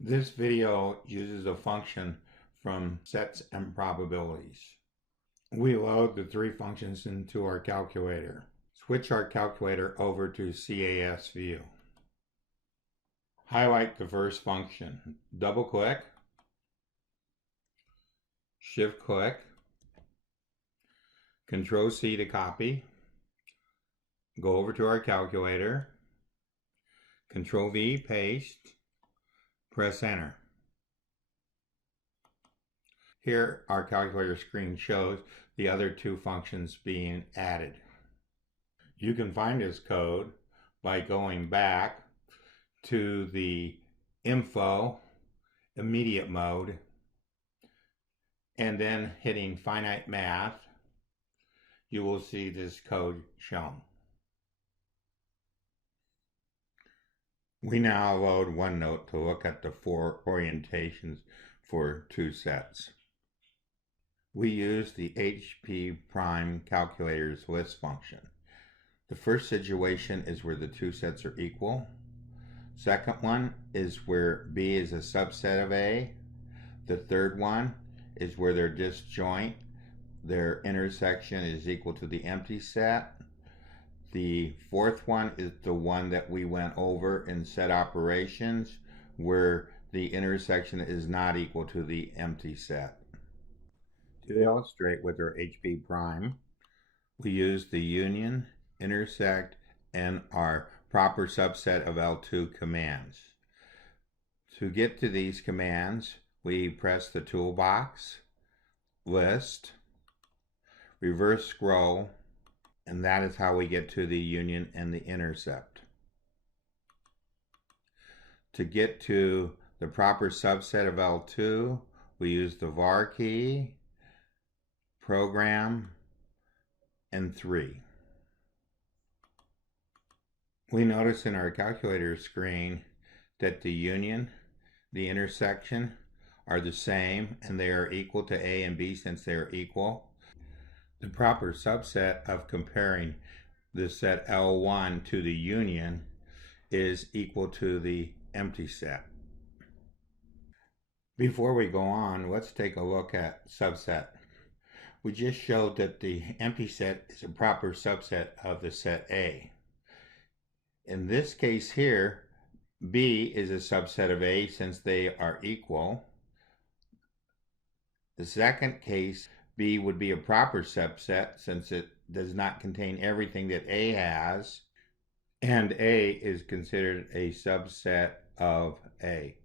This video uses a function from sets and probabilities. We load the three functions into our calculator. Switch our calculator over to CAS view. Highlight the first function. Double click, shift click, Control C to copy, go over to our calculator, Control V, paste, press enter. Here our calculator screen shows the other two functions being added. You can find this code by going back to the info immediate mode and then hitting finite math. You will see this code shown. We now load Onenote to look at the four orientations for two sets. We use the HP prime calculator's list function. The first situation is where the two sets are equal. Second one is where B is a subset of A. The third one is where they're disjoint. Their intersection is equal to the empty set. The fourth one is the one that we went over in set operations, where the intersection is not equal to the empty set. To illustrate with our HP prime, we use the union, intersect, and our proper subset of L2 commands. To get to these commands, we press the toolbox, list, reverse scroll, and that is how we get to the union and the intercept. To get to the proper subset of L2, we use the var key, program, and 3. We notice in our calculator screen that the union, the intersection, are the same and they are equal to A and B since they are equal. The proper subset of comparing the set L1 to the union is equal to the empty set. Before we go on, let's take a look at subset. We just showed that the empty set is a proper subset of the set A. In this case here, B is a subset of A since they are equal. The second case, B would be a proper subset since it does not contain everything that A has, and A is considered a subset of A.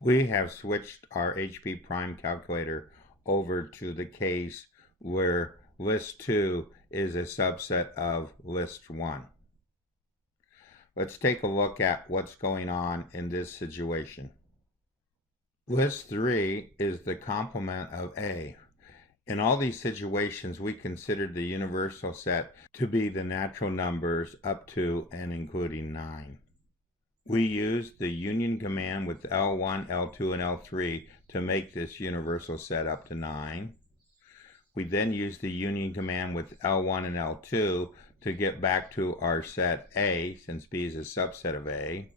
We have switched our HP prime calculator over to the case where list 2 is a subset of list 1. Let's take a look at what's going on in this situation. List 3 is the complement of A. In all these situations, we considered the universal set to be the natural numbers up to and including 9. We used the union command with L1, L2, and L3 to make this universal set up to 9. We then used the union command with L1 and L2 to get back to our set A, since B is a subset of A.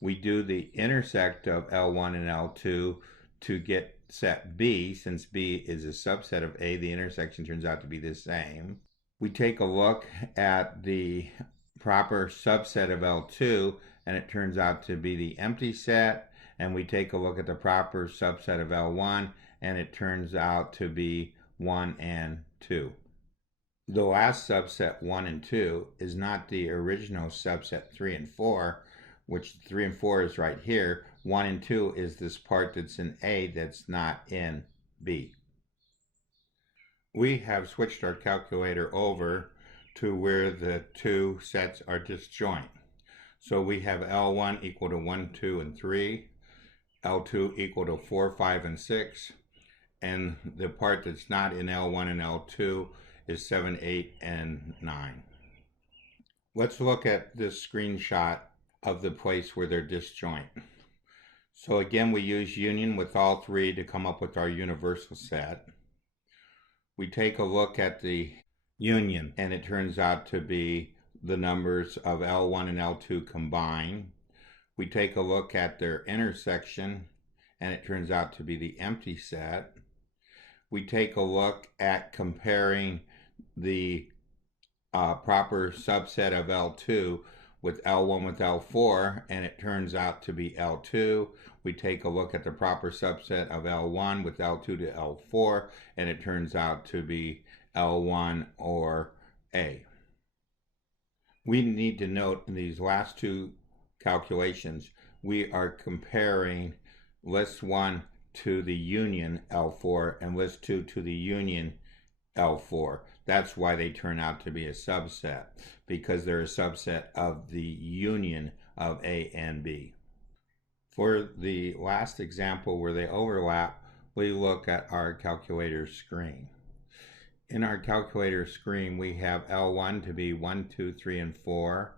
We do the intersect of L1 and L2 to get set B, since B is a subset of A. The intersection turns out to be the same. We take a look at the proper subset of L2, and it turns out to be the empty set. And we take a look at the proper subset of L1, and it turns out to be 1 and 2. The last subset, 1 and 2, is not the original subset 3 and 4, which 3 and 4 is right here. 1 and 2 is this part that's in A that's not in B. We have switched our calculator over to where the two sets are disjoint. So we have L1 equal to 1, 2, and 3, L2 equal to 4, 5, and 6, and the part that's not in L1 and L2 is 7, 8, and 9. Let's look at this screenshot of the place where they're disjoint. So again, we use union with all three to come up with our universal set. We take a look at the union, and it turns out to be the numbers of L1 and L2 combined. We take a look at their intersection, and it turns out to be the empty set. We take a look at comparing the proper subset of L2 with L1 with L4, and it turns out to be L2. We take a look at the proper subset of L1 with L2 to L4, and it turns out to be L1 or A. We need to note in these last two calculations, we are comparing list 1 to the union L4 and list 2 to the union L4. That's why they turn out to be a subset, because they're a subset of the union of A and B. For the last example where they overlap, we look at our calculator screen. In our calculator screen, we have L1 to be 1, 2, 3, and 4,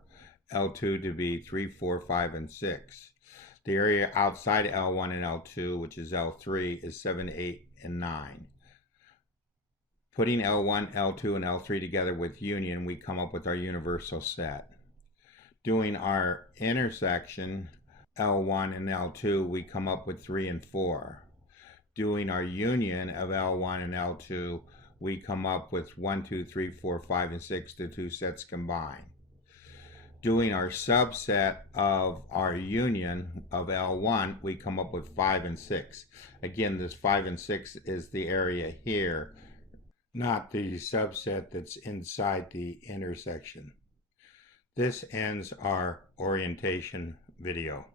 L2 to be 3, 4, 5, and 6. The area outside L1 and L2, which is L3, is 7, 8, and 9. Putting L1, L2, and L3 together with union, we come up with our universal set. Doing our intersection, L1 and L2, we come up with 3 and 4. Doing our union of L1 and L2, we come up with 1, 2, 3, 4, 5, and 6, the two sets combined. Doing our subset of our union of L1, we come up with 5 and 6. Again, this 5 and 6 is the area here, not the subset that's inside the intersection. This ends our orientation video.